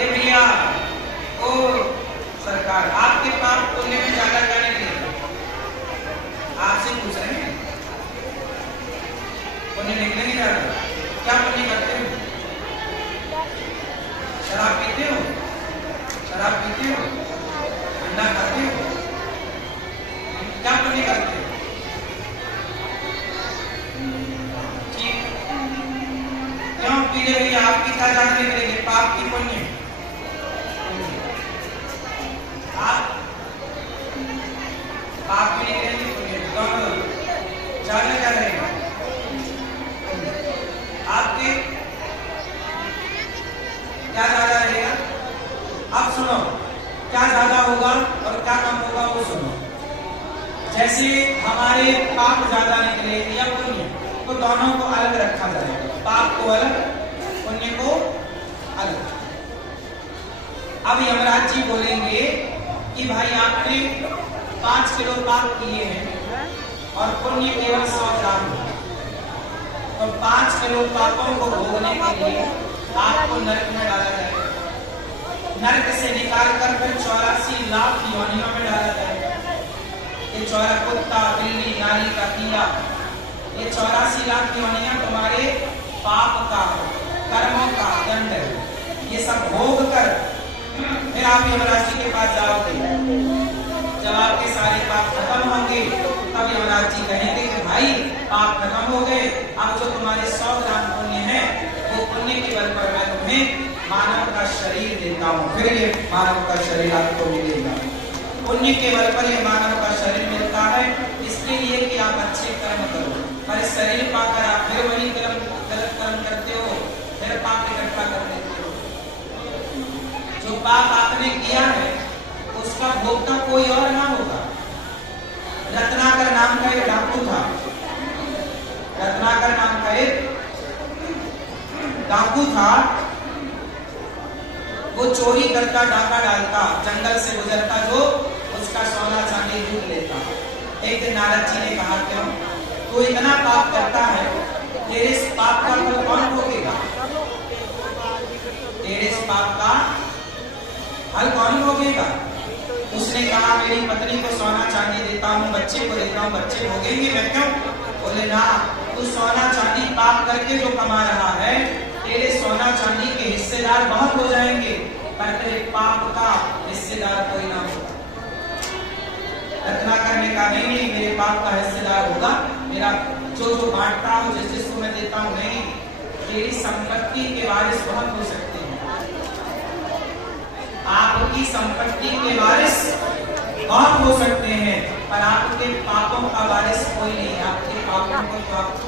ये भैया ओ सरकार, आपके पाप पुण्य में ज्यादा क्या निकले? आपसे पूछ रहे हैं, पुण्य निकले नहीं ज्यादा? क्या पुण्य करते हो? शराब पीते हो? शराब पीते हो? अंडा खाते हो? क्या पुण्य करते हो? ठीक, क्यों पीले भैया? आपकी क्या ज्यादा निकलेंगे, पाप की पुण्य? आप पाप भी निकलेंगे, पुण्य दोनों ज्यादा क्या रहेगा आपके? क्या ज्यादा रहेगा? अब सुनो, क्या ज्यादा होगा और क्या कम होगा वो सुनो। जैसे हमारे पाप ज्यादा निकले या पुण्य, तो दोनों को अलग रखा जाएगा, पाप को अलग, पुण्य को अलग। अब यमराज जी बोलेंगे कि भाई आपने 5 किलो पाप किए हैं और पुण्य केवल 100 ग्राम, तो 5 किलो पापों को भोगने के लिए आपको नरक में डाला जाएगा। नरक से निकालकर फिर 84 लाख योनियों में डाला जाएगा। ये 84 कुत्ता, बिल्ली, नाली का कीड़ा, ये 84 लाख योनियां तुम्हारे पाप का, कर्मों का दंड है। ये सब भोग कर फिर आप यमराज जी के पास जाओगे। जब आपके सारे पाप खत्म होंगे तब यमराज जी कहेंगे कि भाई पाप खत्म हो गए, अब जो तुम्हारे 100 ग्राम पुण्य है वो पुण्य के बल पर मैं तुम्हें मानव का शरीर देता हूँ। फिर ये मानव का शरीर आपको मिलेगा। पुण्य के बल पर ये मानव का शरीर मिलता है, इसके लिए कि आप अच्छे कर्म करो। पर शरीर पाकर आप फिर वही गलत कर्म करते हो, फिर पाप इकट्ठा कर देते हो। जो पाप आपने किया है उसका भोक्ता कोई और ना होगा। रत्नाकर नाम का एक डाकू था। रत्नाकर नाम का एक डाकू था। वो चोरी करता, डाका डालता, जंगल से गुजरता, जो उसका सोना चांदी लूट लेता। एक दिन नारद जी ने कहा, क्यों तू इतना पाप करता है, तेरे इस पाप का फल कौन भोगेगा? तेरे इस पाप का फल कौन भोगेगा? उसने कहा, मेरी पत्नी को सोना चांदी देता हूँ, बच्चे को देता हूँ, बच्चे भोगेंगे, मैं क्यों? बोले ना, तू सोना चांदी पाप करके जो कमा रहा है, तेरे सोना चांदी के हिस्सेदार बहुत हो जाएंगे, पर तेरे पाप का हिस्सेदार कोई ना होगा। रत्नाकर ने कहा, नहीं नहीं, मेरे पाप का हिस्सेदार होगा, मेरा जो जो बांटता हूँ, जिस जिसको मैं देता हूँ, नहीं, तेरी संपत्ति के वारिस बहुत हो सकते हैं। आपकी संपत्ति के वारिस बहुत हो सकते हैं, पर आपके पापों का वारिस कोई नहीं। आपके पापों को तो आप